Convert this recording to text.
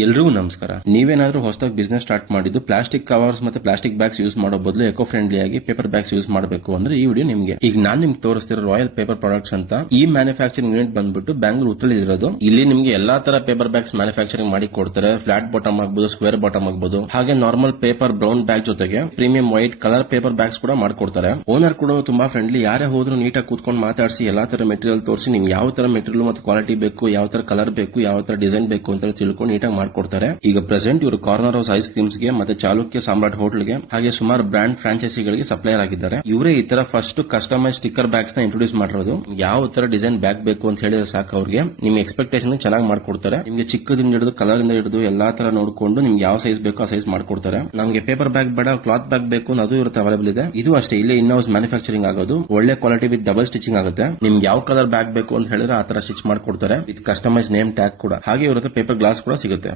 ಎಲ್ರಿಗೂ ನಮಸ್ಕಾರ. ನೀವೇನಾದ್ರೂ ಹೊಸದಾಗಿ ಬಿಸ್ನೆಸ್ ಸ್ಟಾರ್ಟ್ ಮಾಡಿದ್ದು ಪ್ಲಾಸ್ಟಿಕ್ ಕವರ್ಸ್ ಮತ್ತೆ ಪ್ಲಾಸ್ಟಿಕ್ ಬ್ಯಾಗ್ಸ್ ಯೂಸ್ ಮಾಡೋ ಬದಲು ಎಕೋ ಫ್ರೆಂಡ್ಲಿ ಆಗಿ ಪೇಪರ್ ಬ್ಯಾಗ್ಸ್ ಯೂಸ್ ಮಾಡಬೇಕು ಅಂದ್ರೆ ಈ ವಿಡಿಯೋ ನಿಮಗೆ. ಈಗ ನಾನು ನಿಮ್ಗೆ ತೋರಿಸ್ತಿರೋ ರಾಯಲ್ ಪೇಪರ್ ಪ್ರಾಡಕ್ಟ್ಸ್ ಅಂತ ಈ ಮ್ಯಾನುಫ್ಯಾಕ್ಚರಿಂಗ್ ಯೂನಿಟ್ ಬಂದ್ಬಿಟ್ಟು ಬ್ಯಾಂಗ್ಳೂರ್ ಉತ್ತರಲ್ಲಿರೋದು. ಇಲ್ಲಿ ನಿಮಗೆ ಎಲ್ಲಾ ತರ ಪೇಪರ್ ಬ್ಯಾಗ್ಸ್ ಮ್ಯಾನುಫ್ಯಾಕ್ಚರಿಂಗ್ ಮಾಡಿ ಕೊಡ್ತಾರೆ. ಫ್ಲಾಟ್ ಬಾಟಮ್ ಆಗಬಹುದು, ಸ್ಕ್ವೇರ್ ಬಾಟಮ್ ಆಗಬಹುದು, ಹಾಗೆ ನಾರ್ಮಲ್ ಪೇಪರ್ ಬ್ರೌನ್ ಬ್ಯಾಗ್ ಜೊತೆಗೆ premium white colour paper bags ಕೂಡ ಮಾಡ್ಕೊಡ್ತಾರೆ. ಓನರ್ ಕೂಡ ತುಂಬಾ ಫ್ರೆಂಡ್ಲಿ. ಯಾರೇ ಹೋದ್ರು ನೀಟಾಗಿ ಕೂತ್ಕೊಂಡು ಮಾತಾಡಿಸಿ ಎಲ್ಲಾ ತರ ಮೆಟೀರಿಯಲ್ ತೋರಿಸಿ ನಿಮ್ಗೆ ಯಾವ ತರ ಮೆಟೀರಿಯಲ್ ಮತ್ತು ಕ್ವಾಲಿಟಿ ಬೇಕು, ಯಾವ ತರ ಕಲರ್ ಬೇಕು, ಯಾವ ತರ ಡಿಸೈನ್ ಬೇಕು ಅಂತ ತಿಳ್ಕೊಂಡು ನೀಟಾಗಿ ಮಾಡ್ಕೊಡ್ತಾರೆ. ಈಗ ಪ್ರೆಸೆಂಟ್ ಇವರು ಕಾರ್ನರ್ ಹೌಸ್ ಐಸ್ ಕ್ರೀಮ್ಸ್ ಗೆ ಮತ್ತೆ ಚಾಲುಕ್ಯ ಸಾಮ್ರಾಟ್ ಹೋಟೆಲ್ಗೆ ಹಾಗೆ ಸುಮಾರು ಬ್ರಾಂಡ್ ಫ್ರಾಂಚೈಸಿಗಳಿಗೆ ಸಪ್ಲೈಯರ್ ಆಗಿದ್ದಾರೆ. ಇವರೇ ಈ ತರ ಫಸ್ಟ್ ಕಸ್ಟಮೈಸ್ ಸ್ಟಿಕ್ಕರ್ ಬ್ಯಾಗ್ಸ್ ನ ಇಂಟ್ರೊಡ್ಯೂಸ್ ಮಾಡಿರೋದು. ಯಾವ ತರ ಡಿಸೈನ್ ಬ್ಯಾಗ್ ಬೇಕು ಅಂತ ಹೇಳಿದ್ರೆ ಸಾಕು ಅವ್ರಿಗೆ ನಿಮ್ ಎಕ್ಸ್ಪೆಕ್ಟೇಷನ್ ಚೆನ್ನಾಗಿ ಮಾಡ್ಕೊಡ್ತಾರೆ. ನಿಮ್ಗೆ ಚಿಕ್ಕದಿಂದ ಹಿಡಿದು ಕಲರ್ ಇಂದ ಹಿಡಿದು ಎಲ್ಲಾ ತರ ನೋಡ್ಕೊಂಡು ನಿಮ್ಗೆ ಯಾವ ಸೈಜ್ ಬೇಕೋ ಆ ಸೈಜ್ ಮಾಡ್ಕೊಡ್ತಾರೆ. ನಮ್ಗೆ ಪೇಪರ್ ಬ್ಯಾಗ್ ಬೇಡ, ಕ್ಲಾತ್ ಬ್ಯಾಗ್ ಬೇಕು ಅದು ಇರುತ್ತೆ, ಅವೈಲೇಬಲ್ ಇದೆ. ಇದು ಅಷ್ಟೇ, ಇಲ್ಲೇ ಇನ್ ಹೌಸ್ ಮ್ಯಾನುಫ್ಯಾಕ್ಚರಿಂಗ್ ಆಗೋದು. ಒಳ್ಳೆ ಕ್ವಾಲಿಟಿ ವಿತ್ ಡಬಲ್ ಸ್ಟಿಚಿಂಗ್ ಆಗುತ್ತೆ. ನಿಮ್ಗೆ ಯಾವ ಕಲರ್ ಬ್ಯಾಗ್ ಬೇಕು ಅಂತ ಹೇಳಿದ್ರೆ ಆ ತರ ಸ್ಟಿಚ್ ಮಾಡ್ಕೊಡ್ತಾರೆ. ವಿತ್ ಕಸ್ಟಮೈಸ್ ನೇಮ್ ಟ್ಯಾಗ್ ಕೂಡ ಹಾಗೆ ಇರುತ್ತೆ. ಪೇಪರ್ ಗ್ಲಾಸ್ ಕೂಡ ಸಿಗುತ್ತೆ.